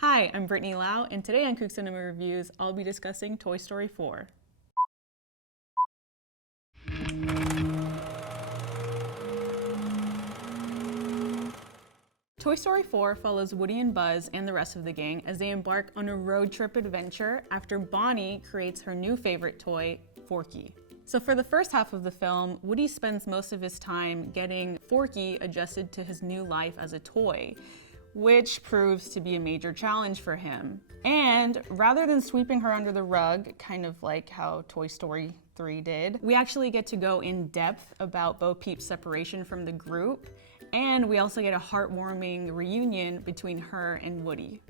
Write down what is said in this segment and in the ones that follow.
Hi, I'm Brittany Lau, and today on Coog Cinema Reviews, I'll be discussing Toy Story 4. Toy Story 4 follows Woody and Buzz and the rest of the gang as they embark on a road trip adventure after Bonnie creates her new favorite toy, Forky. So for the first half of the film, Woody spends most of his time getting Forky adjusted to his new life as a toy, which proves to be a major challenge for him. And rather than sweeping her under the rug, kind of like how Toy Story 3 did, we actually get to go in depth about Bo Peep's separation from the group, and we also get a heartwarming reunion between her and Woody.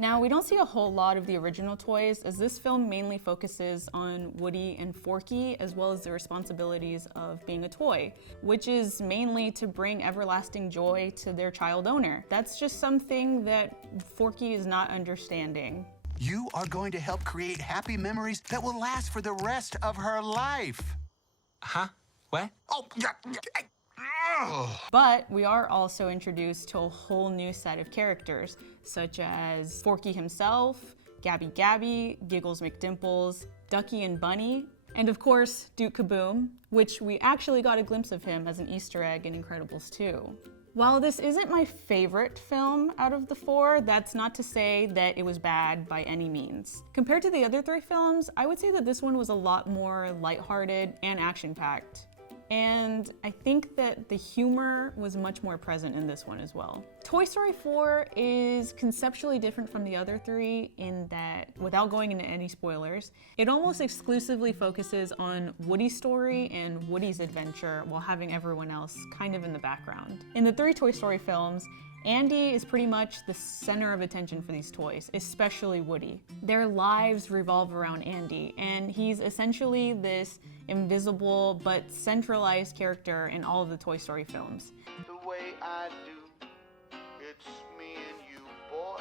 Now, we don't see a whole lot of the original toys, as this film mainly focuses on Woody and Forky, as well as the responsibilities of being a toy, which is mainly to bring everlasting joy to their child owner. That's just something that Forky is not understanding. You are going to help create happy memories that will last for the rest of her life. Huh? What? Oh, yeah. But we are also introduced to a whole new set of characters, such as Forky himself, Gabby Gabby, Giggles McDimples, Ducky and Bunny, and of course, Duke Kaboom, which we actually got a glimpse of him as an Easter egg in Incredibles 2. While this isn't my favorite film out of the four, that's not to say that it was bad by any means. Compared to the other three films, I would say that this one was a lot more lighthearted and action-packed. And I think that the humor was much more present in this one as well. Toy Story 4 is conceptually different from the other three in that, without going into any spoilers, it almost exclusively focuses on Woody's story and Woody's adventure while having everyone else kind of in the background. In the three Toy Story films, Andy is pretty much the center of attention for these toys, especially Woody. Their lives revolve around Andy, and he's essentially this invisible but centralized character in all of the Toy Story films. The way I do, it's me and you, boy.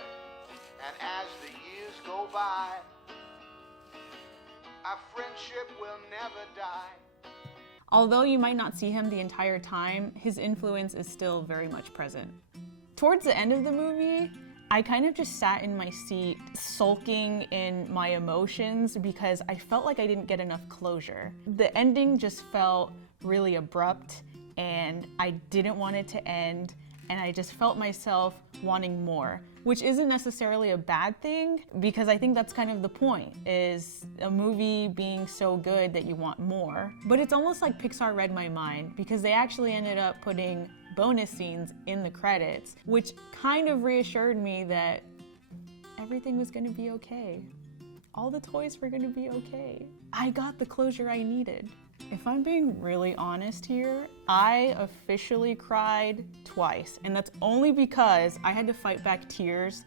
And as the years go by, our friendship will never die. Although you might not see him the entire time, his influence is still very much present. Towards the end of the movie, I kind of just sat in my seat sulking in my emotions because I felt like I didn't get enough closure. The ending just felt really abrupt and I didn't want it to end, and I just felt myself wanting more, which isn't necessarily a bad thing because I think that's kind of the point, is a movie being so good that you want more. But it's almost like Pixar read my mind because they actually ended up putting bonus scenes in the credits, which kind of reassured me that everything was gonna be okay. All the toys were gonna be okay. I got the closure I needed. If I'm being really honest here, I officially cried twice, and that's only because I had to fight back tears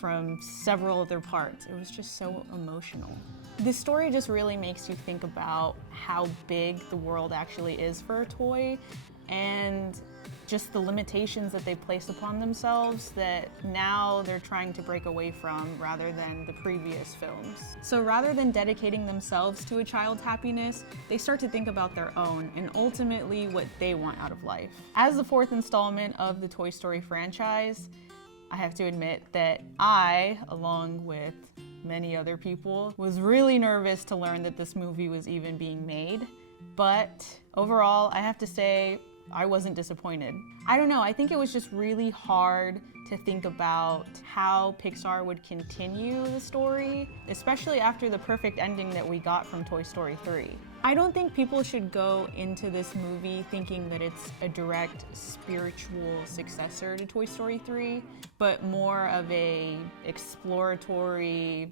from several other parts. It was just so emotional. This story just really makes you think about how big the world actually is for a toy, and just the limitations that they place upon themselves that now they're trying to break away from rather than the previous films. So rather than dedicating themselves to a child's happiness, they start to think about their own and ultimately what they want out of life. As the fourth installment of the Toy Story franchise, I have to admit that I, along with many other people, was really nervous to learn that this movie was even being made. But overall, I have to say, I wasn't disappointed. I don't know, I think it was just really hard to think about how Pixar would continue the story, especially after the perfect ending that we got from Toy Story 3. I don't think people should go into this movie thinking that it's a direct spiritual successor to Toy Story 3, but more of a exploratory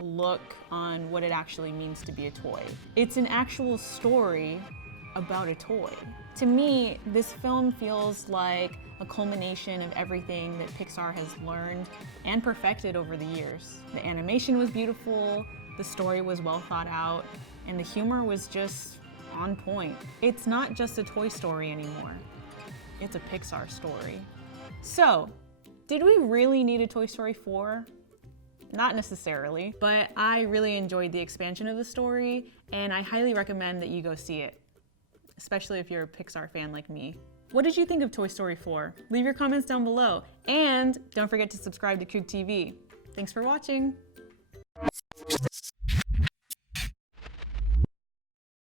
look on what it actually means to be a toy. It's an actual story about a toy. To me, this film feels like a culmination of everything that Pixar has learned and perfected over the years. The animation was beautiful, the story was well thought out, and the humor was just on point. It's not just a Toy Story anymore. It's a Pixar story. So, did we really need a Toy Story 4? Not necessarily, but I really enjoyed the expansion of the story, and I highly recommend that you go see it, especially if you're a Pixar fan like me. What did you think of Toy Story 4? Leave your comments down below, and don't forget to subscribe to Coog TV. Thanks for watching!